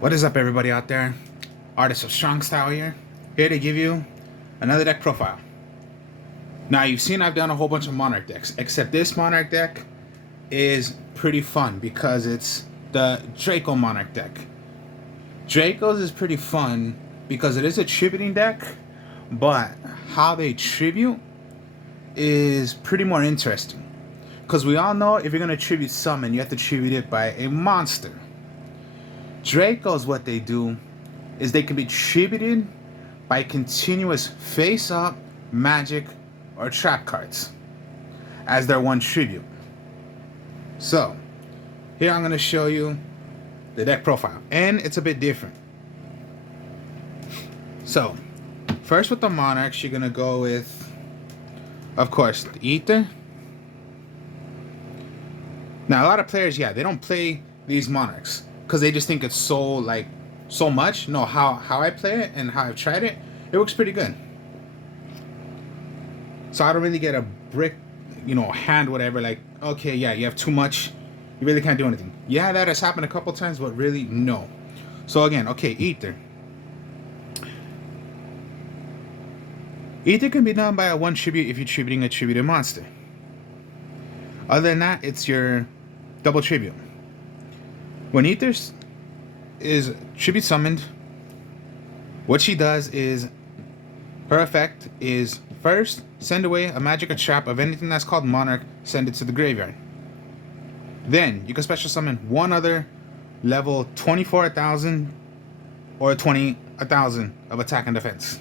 What is up, everybody out there? Artist of Strong Style here to give you another deck profile. Now, you've seen I've done a whole bunch of Monarch decks, except this Monarch deck is pretty fun because it's the Draco Monarch deck. Dracos is pretty fun because it is a tributing deck, but how they tribute is pretty more interesting. Because we all know if you're going to tribute summon, you have to tribute it by a monster. Dracos, what they do is they can be tributed by continuous face-up, magic, or trap cards as their one tribute. So, here I'm going to show you the deck profile, and it's a bit different. So, first with the Monarchs, you're going to go with, of course, the Aether. Now, a lot of players, they don't play these Monarchs because they just think it's so much. No, how I play it and how I've tried it, it works pretty good. So I don't really get a brick, hand, whatever, like, okay, you have too much, you really can't do anything. Yeah, that has happened a couple times, but really, no. So again, okay, Aether. Aether can be done by a one tribute if you're tributing a tributed monster. Other than that, it's your double tribute. When Aether is tribute summoned, what she does is, her effect is first, send away a magic or trap of anything that's called monarch, send it to the graveyard. Then, you can special summon one other level 24,000 or 20,000 of attack and defense.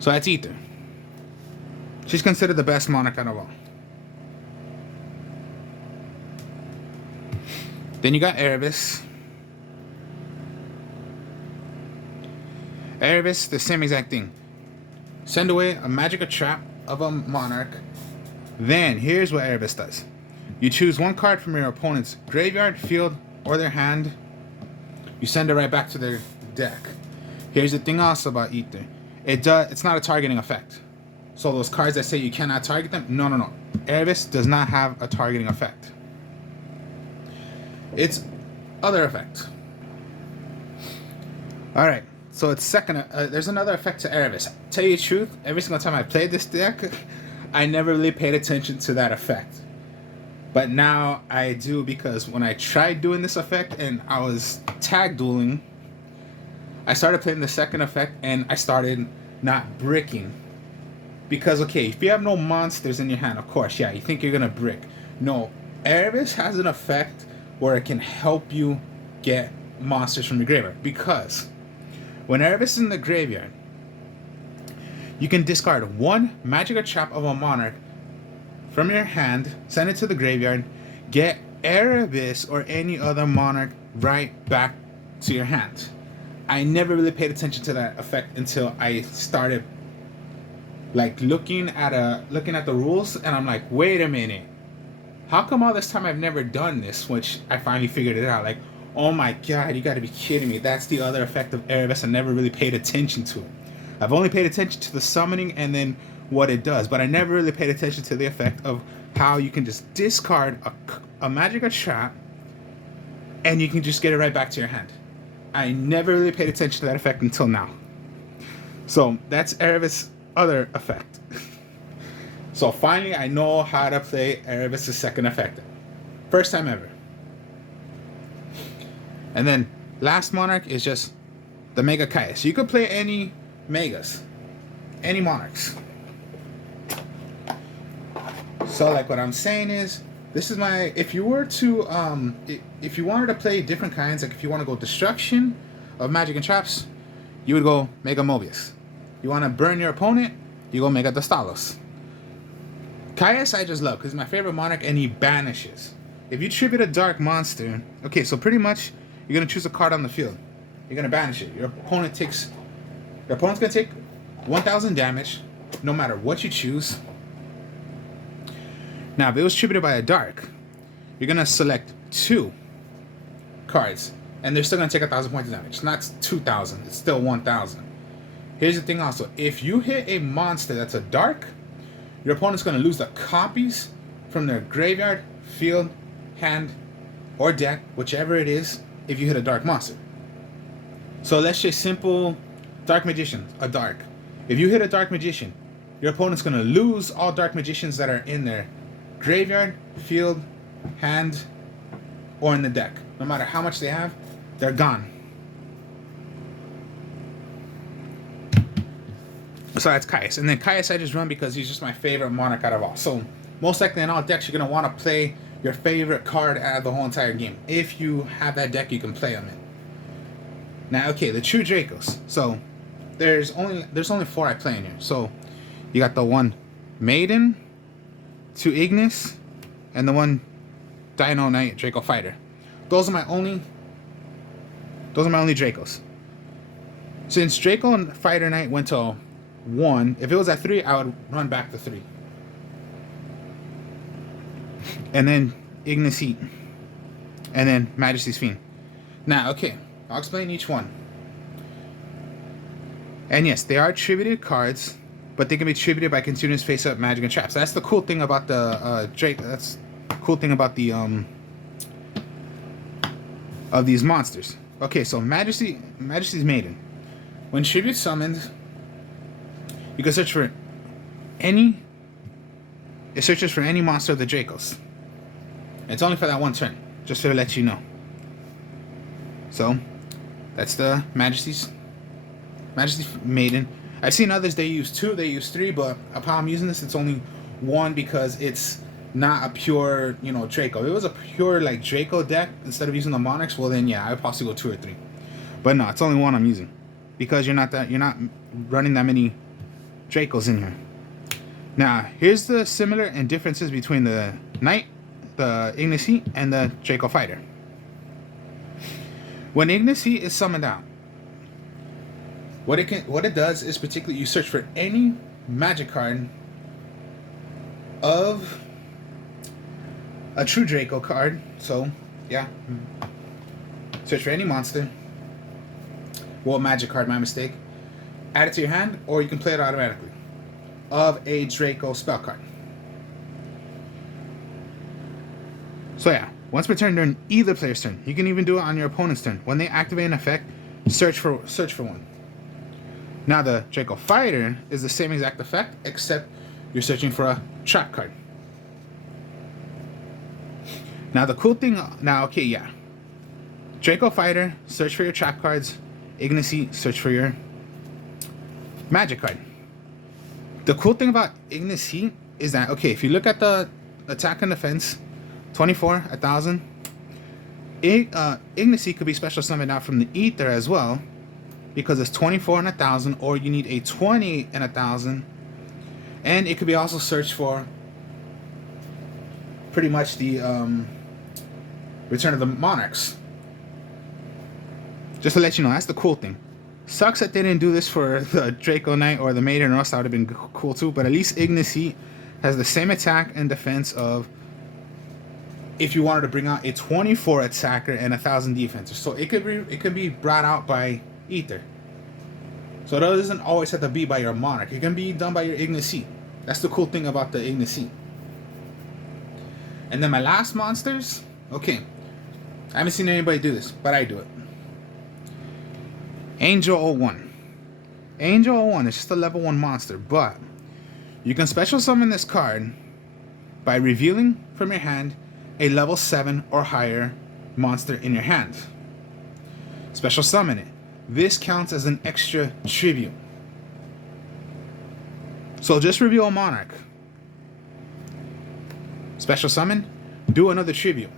So that's Aether. She's considered the best monarch out of all. Then you got Erebus. Erebus, the same exact thing. Send away a magic or trap of a monarch. Then, here's what Erebus does. You choose one card from your opponent's graveyard, field, or their hand. You send it right back to their deck. Here's the thing also about Aether. It's not a targeting effect. So those cards that say you cannot target them, no. Erebus does not have a targeting effect. It's other effect. Alright, so it's second. There's another effect to Erebus. Tell you the truth, every single time I played this deck, I never really paid attention to that effect. But now I do, because when I tried doing this effect and I was tag dueling, I started playing the second effect and I started not bricking. Because, okay, if you have no monsters in your hand, of course, you think you're going to brick. No, Erebus has an effect where it can help you get monsters from your graveyard. Because when Erebus is in the graveyard, you can discard one magic or trap of a monarch from your hand, send it to the graveyard, get Erebus or any other monarch right back to your hand. I never really paid attention to that effect until I started looking at the rules, and I'm like, wait a minute, how come all this time I've never done this? Which I finally figured it out. Like, oh my god, you gotta be kidding me. That's the other effect of Erebus. I never really paid attention to it. I've only paid attention to the summoning and then what it does, but I never really paid attention to the effect of how you can just discard a magic or trap and you can just get it right back to your hand. I never really paid attention to that effect until now. So that's Erebus' other effect. So finally I know how to play Erebus' second effect. First time ever. And then last monarch is just the Megakai. So you could play any Megas, any monarchs. So like what I'm saying is, this is my, if you were to if you wanted to play different kinds, like if you want to go destruction of magic and traps, you would go Mega Mobius. You want to burn your opponent, you go Mega Dostalos. Caius I just love because he's my favorite monarch and he banishes. If you tribute a dark monster, okay, so pretty much you're going to choose a card on the field. You're going to banish it. Your opponent's going to take 1,000 damage no matter what you choose. Now, if it was tributed by a dark, you're going to select 2 cards and they're still going to take 1,000 points of damage. Not 2,000, it's still 1,000. Here's the thing also, if you hit a monster that's a dark, your opponent's going to lose the copies from their graveyard, field, hand, or deck, whichever it is, if you hit a dark monster. So let's just simple Dark Magician, a dark. If you hit a Dark Magician, your opponent's going to lose all Dark Magicians that are in their graveyard, field, hand, or in the deck. No matter how much they have, they're gone. So that's Caius. And then Caius I just run because he's just my favorite monarch out of all. So most likely in all decks, you're going to want to play your favorite card out of the whole entire game. If you have that deck, you can play them in. Now, okay, the true Dracos. So there's only 4 I play in here. So you got the one Maiden, 2 Ignis, and the one Dino Knight Draco Fighter. Those are my only Dracos. Since Draco and Fighter Knight went to 1, if it was at 3, I would run back to 3. And then Ignis Heat. And then Majesty's Fiend. Now, okay, I'll explain each one. And yes, they are tributed cards, but they can be tributed by continuous face-up magic and traps. That's the cool thing about the Drake. That's the cool thing about the of these monsters. Okay, so Majesty's Maiden. When tribute summoned, you can search for any. It searches for any monster of the Dracos. It's only for that one turn, just to let you know. So, that's the Majesty's Maiden. I've seen others, they use 2, they use 3, but upon using this, it's only 1 because it's not a pure, Draco. If it was a pure, like, Draco deck, instead of using the monarchs, well then, yeah, I would possibly go 2 or 3. But no, it's only 1 I'm using. Because you're not running that many Dracos in here. Now, here's the similar and differences between the Knight, the Ignis Heat, and the Draco Fighter. When Ignis Heat is summoned out, what it does is particularly you search for any magic card of a true Draco card. So, yeah. Search for any monster. Well, magic card, my mistake. Add it to your hand, or you can play it automatically. Of a Draco spell card. So yeah, once per turn during either player's turn. You can even do it on your opponent's turn. When they activate an effect, search for one. Now the Draco Fighter is the same exact effect, except you're searching for a trap card. Now the cool thing, okay, yeah. Draco Fighter, search for your trap cards. Ignis Heat, search for your magic card. The cool thing about Ignis Heat is that, okay, if you look at the attack and defense, 24, 1,000. Ignis Heat could be special summoned out from the Aether as well, because it's 24 and 1,000, or you need a 20 and 1,000. And it could be also searched for pretty much the Return of the Monarchs. Just to let you know, that's the cool thing. Sucks that they didn't do this for the Draco Knight or the Maiden, or else that would have been cool too. But at least Ignis Heat has the same attack and defense of if you wanted to bring out a 24 attacker and 1,000 defense. So it could be brought out by Aether. So it doesn't always have to be by your Monarch. It can be done by your Ignis Heat. That's the cool thing about the Ignis Heat. And then my last monsters. Okay, I haven't seen anybody do this, but I do it. Angel 01. Angel 01 is just a level 1 monster, but you can special summon this card by revealing from your hand a level 7 or higher monster in your hand. Special summon it. This counts as an extra tribute. So just reveal a monarch. Special summon, do another tribute.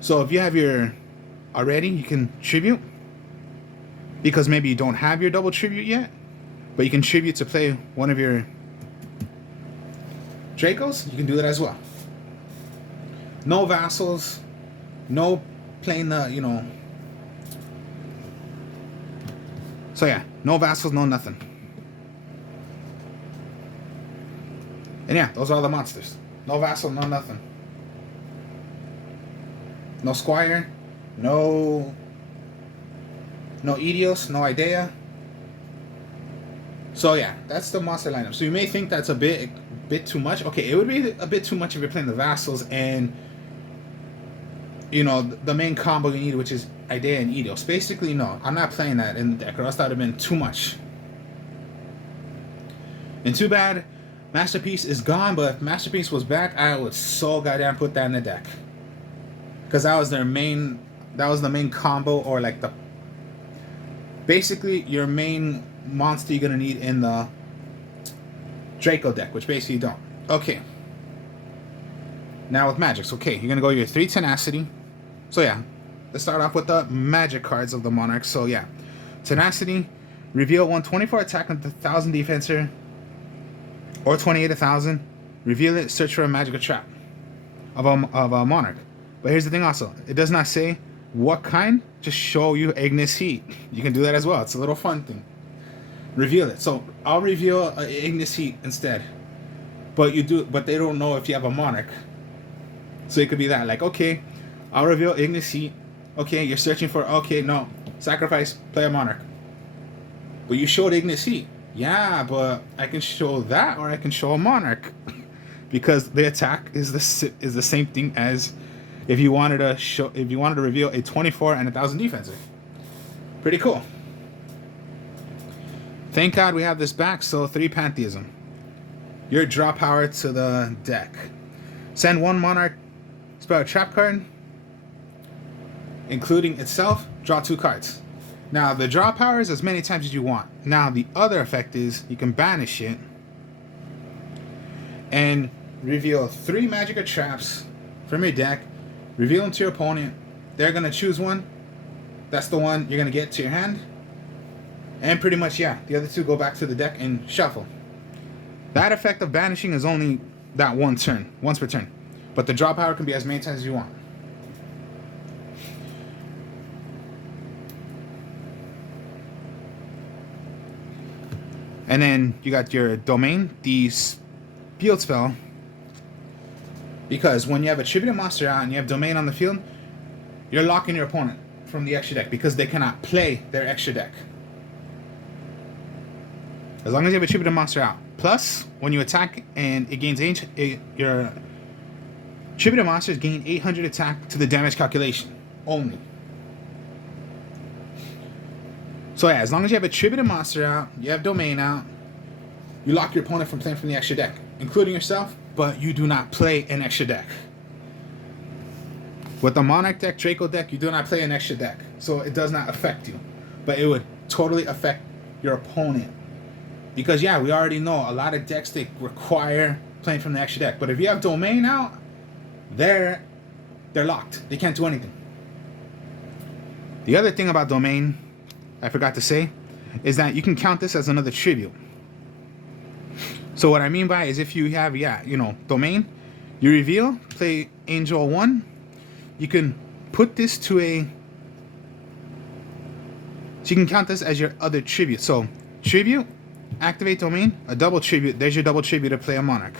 So if you have your already, you can tribute. Because maybe you don't have your double tribute yet, but you can tribute to play one of your Dracos, you can do that as well. No vassals, no playing the, So yeah, no vassals, no nothing. And yeah, those are all the monsters. No vassal, no nothing. No squire, no Edios, no Idea. So yeah, that's the monster lineup. So you may think that's a bit too much. Okay, it would be a bit too much if you're playing the vassals and you know, the main combo you need, which is Idea and Eidos. Basically, no, I'm not playing that in the deck, or else that would have been too much. And too bad Masterpiece is gone, but if Masterpiece was back, I would so goddamn put that in the deck. Because that was their main, that was the main combo, or like the, basically your main monster you're going to need in the Draco deck, which basically you don't. Okay. Now with magics, okay, you're going to go your 3 Tenacity. So yeah, let's start off with the magic cards of the monarchs. So yeah, Tenacity, reveal 124 attack with 1,000 defenser, or 28 1,000. Reveal it, search for a magical trap of a monarch. But here's the thing also, it does not say what kind, just show you Ignis Heat. You can do that as well, it's a little fun thing. Reveal it. So I'll reveal Ignis Heat instead. But they don't know if you have a monarch. So it could be that, like, okay, I'll reveal Ignis Heat. Okay, you're searching for, okay, no, sacrifice, play a monarch. But you showed Ignis Heat. Yeah, but I can show that, or I can show a monarch. Because the attack is the same thing as if you wanted to reveal a 24 and 1,000 defensive. Pretty cool. Thank God we have this back. So 3 Pantheism. Your draw power to the deck. Send 1 monarch spell trap card, including itself. Draw 2 cards. Now the draw power is as many times as you want. Now the other effect is you can banish it and reveal 3 magical traps from your deck. Reveal them to your opponent. They're going to choose one. That's the one you're going to get to your hand. And pretty much, yeah, the other 2 go back to the deck and shuffle. That effect of banishing is only that once per turn. But the draw power can be as many times as you want. And then you got your domain, the field spell. Because when you have a tributed monster out and you have domain on the field, you're locking your opponent from the extra deck because they cannot play their extra deck. As long as you have a tributed monster out. Plus, when you attack and it gains your tributed monsters gain 800 attack to the damage calculation only. So yeah, as long as you have a tributed monster out, you have domain out, you lock your opponent from playing from the extra deck, including yourself, but you do not play an extra deck. With the Monarch deck, Draco deck, you do not play an extra deck, so it does not affect you. But it would totally affect your opponent. Because yeah, we already know a lot of decks, they require playing from the extra deck. But if you have domain out, they're locked. They can't do anything. The other thing about domain, I forgot to say, is that you can count this as another tribute. So what I mean by is if you have, domain, you reveal, play Angel 1, you can put this to so you can count this as your other tribute. So tribute, activate domain, a double tribute, there's your double tribute to play a monarch.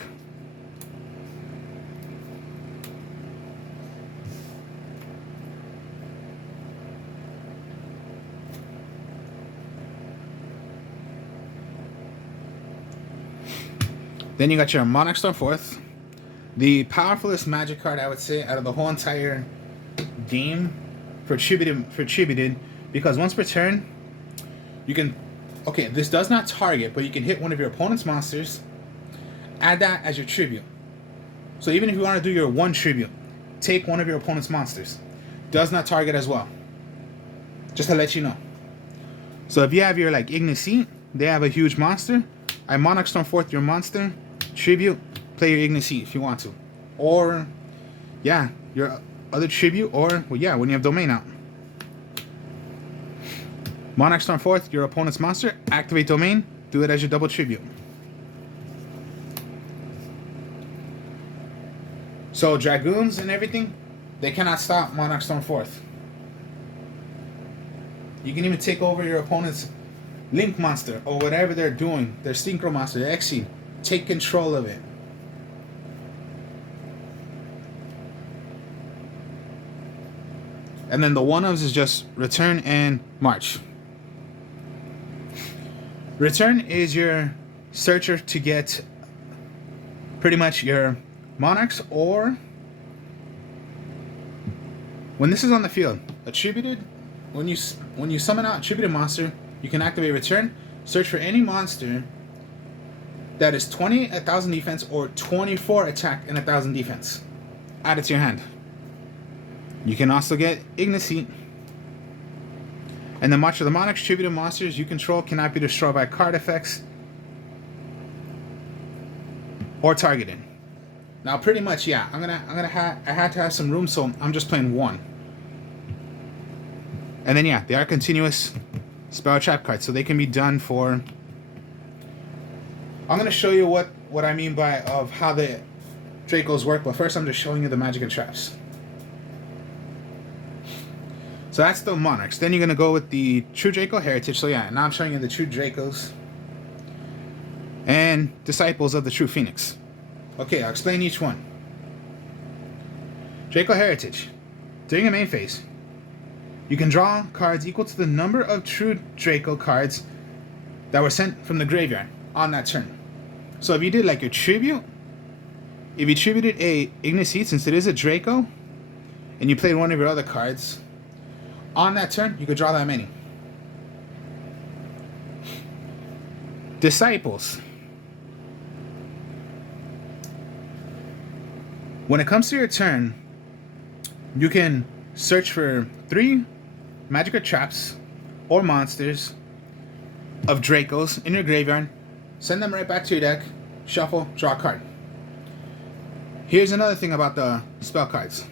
Then you got your Monarch Storm 4th. The powerfulest magic card, I would say, out of the whole entire game for tributed, because once per turn, you can, okay, this does not target, but you can hit one of your opponent's monsters, add that as your tribute. So even if you want to do your 1 tribute, take one of your opponent's monsters. Does not target as well. Just to let you know. So if you have your like Ignis Heat, they have a huge monster. I Monarch Storm 4th your monster, tribute, play your Ignis Heat if you want to. Or, yeah, your other tribute, or, well, yeah, when you have domain out. Monarch Storm 4th your opponent's monster, activate domain, do it as your double tribute. So Dragoons and everything, they cannot stop Monarch Storm 4th. You can even take over your opponent's Link monster or whatever they're doing, their Synchro monster, their Exceed. Take control of it. And then the one-ofs is just return and march. Return is your searcher to get pretty much your monarchs or When this is on the field, attributed, when you summon out attributed monster, you can activate return, search for any monster that is 20 at 1000 defense or 24 attack and 1000 defense. Add it to your hand. You can also get Ignis. And the March of the Monarchs, attributed monsters you control cannot be destroyed by card effects or targeted. Now, pretty much, yeah. I had to have some room, so I'm just playing one. And then, yeah, they are continuous spell trap cards, so they can be done for. I'm gonna show you what I mean by of how the Dracos work, but first I'm just showing you the magic and traps. So that's the monarchs. Then you're gonna go with the true Draco heritage. So yeah, now I'm showing you the true Dracos and disciples of the true Phoenix. Okay, I'll explain each one. Draco heritage. During the main phase, you can draw cards equal to the number of true Draco cards that were sent from the graveyard on that turn. So if you did like your tribute, if you tributed a Ignis, since it is a Draco, and you played one of your other cards, on that turn, you could draw that many. Disciples. When it comes to your turn, you can search for 3 magic or traps or monsters of Dracos in your graveyard, send them right back to your deck, shuffle, draw a card. Here's another thing about the spell cards.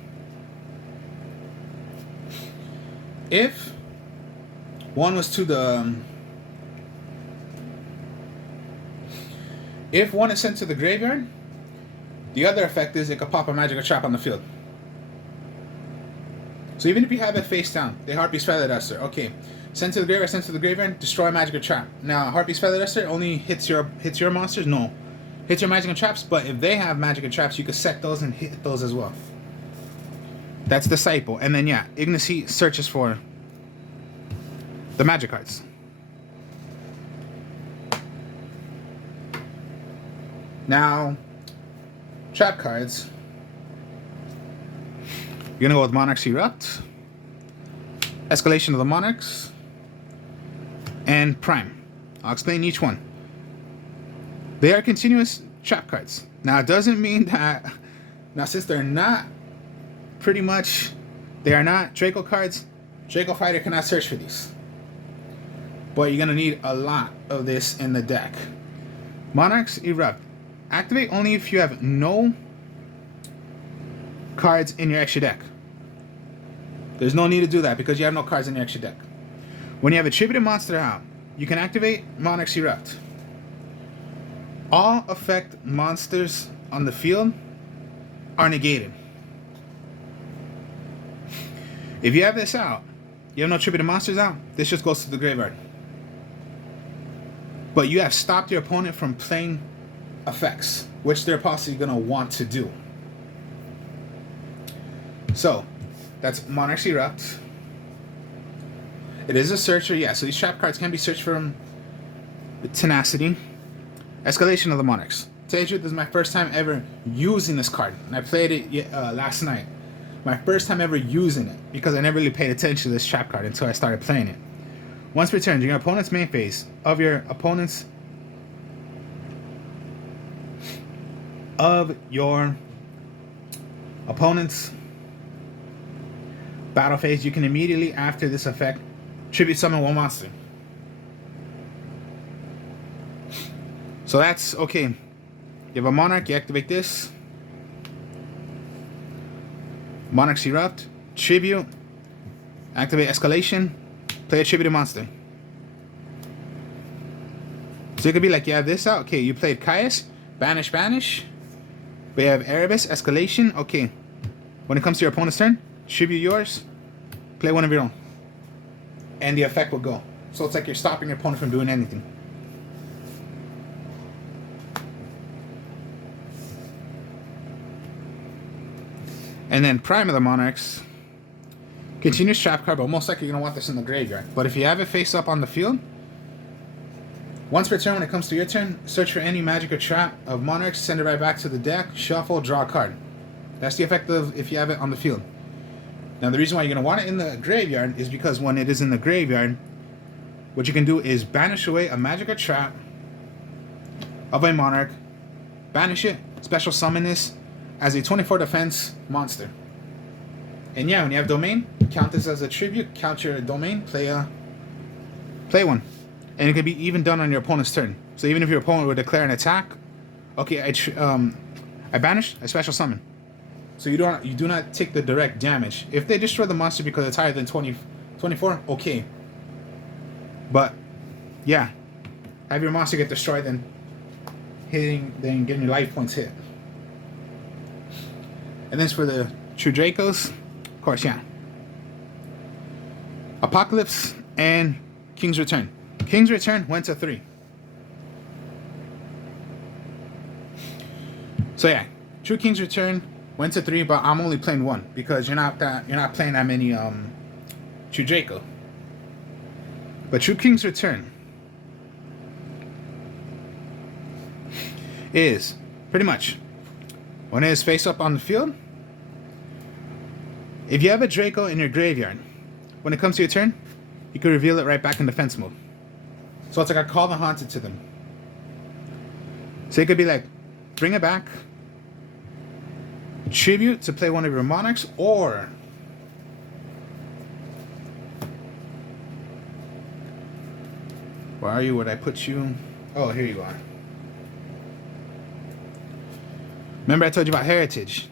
If one was to the... If one is sent to the graveyard, the other effect is it could pop a magic or trap on the field. So even if you have it face down, the Harpy's Feather Duster, okay, sent to the graveyard, destroy magic or trap. Now Harpy's Feather Duster only hits your monsters, no, hits your magic and traps. But if they have magic and traps, you can set those and hit those as well. That's Disciple, and then yeah, Ignis searches for the magic cards. Now, trap cards. You're gonna go with Monarchs Erupt, Escalation of the Monarchs, and Prime. I'll explain each one. They are continuous trap cards. Now, it doesn't mean that... Now, since they're not... Pretty much, they are not Draco cards, Draco Fighter cannot search for these. But you're gonna need a lot of this in the deck. Monarchs Erupt. Activate only if you have no cards in your extra deck. There's no need to do that because you have no cards in your extra deck. When you have a attributed monster out, you can activate Monarchs Erupt. All effect monsters on the field are negated. If you have this out, you have no attributed monsters out, this just goes to the graveyard. But you have stopped your opponent from playing effects, which they're possibly going to want to do. So, that's Monarchs Erupt. It is a searcher, yeah, so these trap cards can be searched from Tenacity. Escalation of the Monarchs. To tell you the truth, this is my first time ever using this card, and I played it last night. My first time ever using it, because I never really paid attention to this trap card until I started playing it. Once per turn, during your opponent's main phase, of your opponent's battle phase, you can immediately, after this effect, tribute summon one monster. So that's okay. You have a Monarch, you activate this. Monarchs Erupt, tribute, activate Escalation, play a tributed monster. So it could be like you have this out, okay, you played Caius, banish. We have Erebus, Escalation, okay. When it comes to your opponent's turn, tribute yours, play one of your own. And the effect will go. So it's like you're stopping your opponent from doing anything. And then Prime of the Monarchs. Continuous trap card, but most likely you're going to want this in the graveyard. But if you have it face up on the field, once per turn when it comes to your turn, search for any magic or trap of Monarchs, send it right back to the deck, shuffle, draw a card. That's the effect of if you have it on the field. Now, the reason why you're going to want it in the graveyard is because when it is in the graveyard, what you can do is banish away a magic or trap of a monarch, banish it, special summon this as a 24 defense monster. And yeah, when you have domain, count this as a tribute, count your domain, play one. And it can be even done on your opponent's turn. So even if your opponent would declare an attack, okay, I banish, I special summon. So you do not take the direct damage. If they destroy the monster because it's higher than 24, okay. But yeah, have your monster get destroyed, then getting your life points hit. And then for the true Dracos, of course, yeah. Apocalypse and King's Return. King's Return went to 3. So yeah, True King's Return went to 3, but I'm only playing 1 because you're not playing that many True Draco. But True King's Return is pretty much when it is face up on the field. If you have a Draco in your graveyard, when it comes to your turn, you can reveal it right back in defense mode. So it's like I call the Haunted to them. So it could be like, bring it back, tribute to play one of your monarchs, or where are you? Would I put you? Oh, here you are. Remember I told you about Heritage.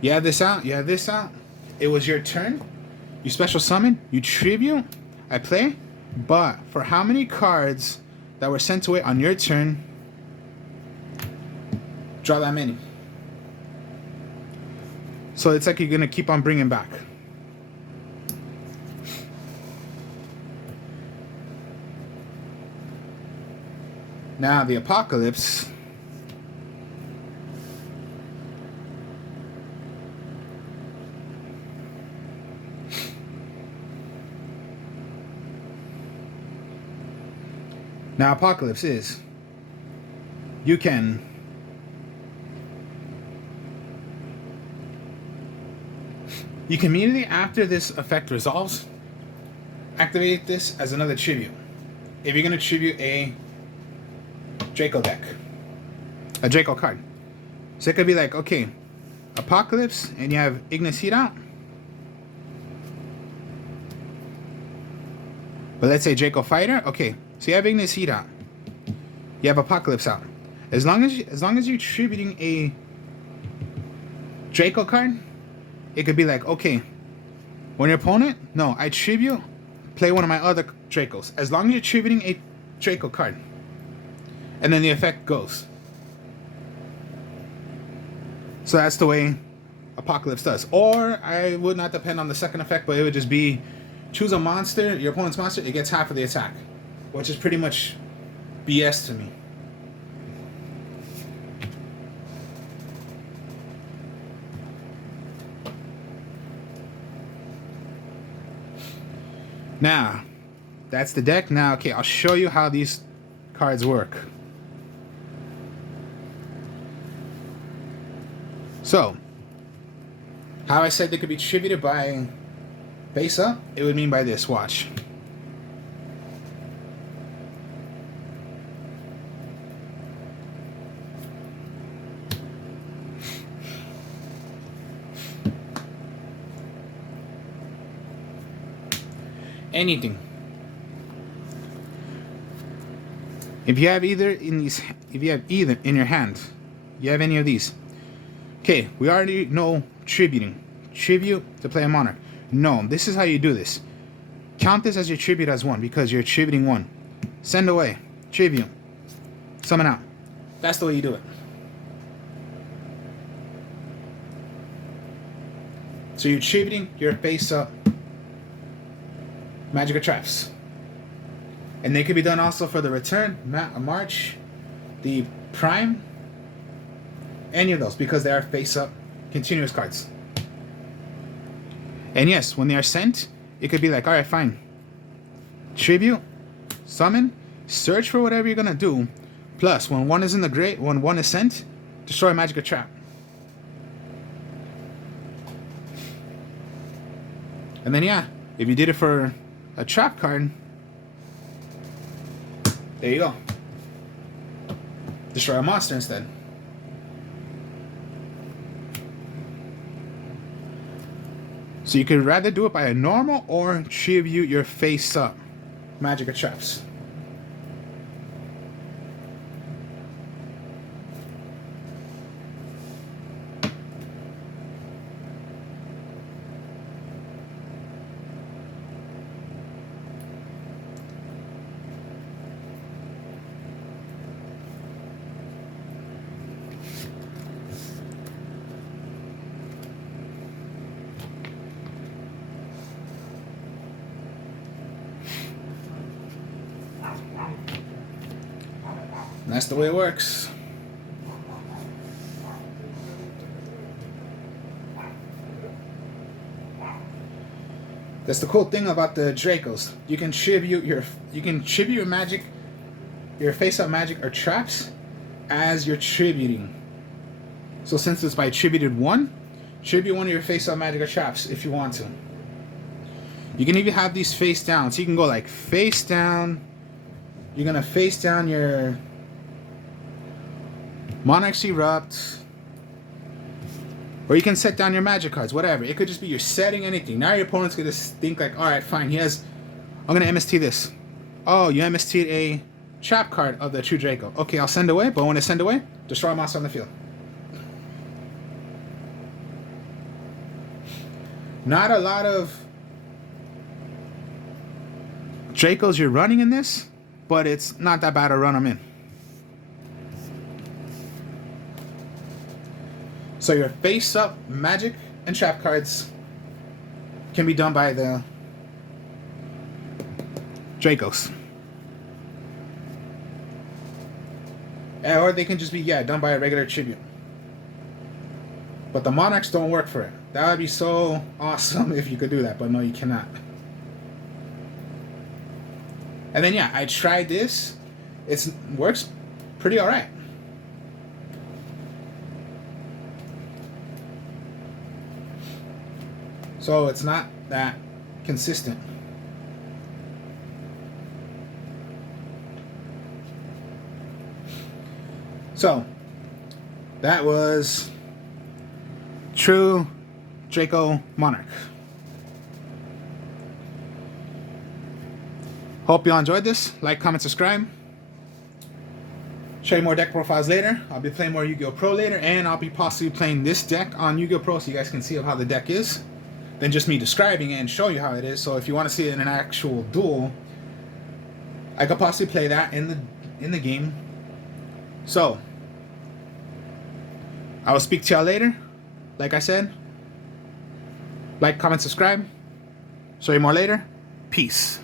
You have this out, you have this out. It was your turn. You special summon, you tribute, I play. But for how many cards that were sent away on your turn, draw that many. So it's like you're going to keep on bringing back. Now the Apocalypse. Now Apocalypse is, you can immediately after this effect resolves, activate this as another tribute. If you're going to tribute a Draco deck, a Draco card. So it could be like, okay, Apocalypse, and you have Ignis heat out. But let's say Draco Fighter, okay. So you have Ignis heat out. You have Apocalypse out. As long as you're tributing a Draco card, it could be like, okay, when your opponent, no, I tribute, play one of my other Dracos. As long as you're tributing a Draco card. And then the effect goes. So that's the way Apocalypse does. Or I would not depend on the second effect, but it would just be choose a monster, your opponent's monster, it gets half of the attack. Which is pretty much BS to me. Now, that's the deck. Now, okay, I'll show you how these cards work. So, how I said they could be tributed by face up, it would mean by this. Watch. Anything. If you have either in your hand, you have any of these. Okay, we already know tributing. Tribute to play a monarch. No, this is how you do this. Count this as your tribute as 1 because you're tributing 1. Send away. Tribute. Summon out. That's the way you do it. So you're tributing your face up magic traps. And they could be done also for the return, March, the prime, any of those, because they are face up continuous cards. And yes, when they are sent, it could be like, alright, fine. Tribute, summon, search for whatever you're gonna do. Plus, when one is in the grave, when one is sent, destroy a magic trap. And then yeah, if you did it for a trap card, there you go. Destroy a monster instead. So you could rather do it by a normal or tribute your face up magic or traps. And that's the way it works. That's the cool thing about the Dracos. You can tribute your magic, your face-up magic or traps as you're tributing. So since it's by tribute one of your face-up magic or traps if you want to. You can even have these face down. So you can go like face down. You're gonna face down your Monarchs Erupt, or you can set down your magic cards, whatever. It could just be you're setting anything. Now your opponent's gonna think like, all right, fine. I'm gonna MST this. Oh, you MST'd a trap card of the true Draco. Okay, I'll send away. But when I send away, destroy a monster on the field. Not a lot of Dracos you're running in this, but it's not that bad to run them in. So your face-up magic and trap cards can be done by the Dracos. Or they can just be, done by a regular tribute. But the monarchs don't work for it. That would be so awesome if you could do that, but no, you cannot. And then I tried this. It works pretty alright. So it's not that consistent. So that was True Draco Monarch. Hope y'all enjoyed this. Like, comment, subscribe. Show you more deck profiles later. I'll be playing more Yu-Gi-Oh! Pro later, and I'll be possibly playing this deck on Yu-Gi-Oh! Pro so you guys can see how the deck is. Than just me describing it and show you how it is. So if you want to see it in an actual duel, I could possibly play that in the game. So I will speak to y'all later. Like I said, like, comment, subscribe. Show you more later. Peace.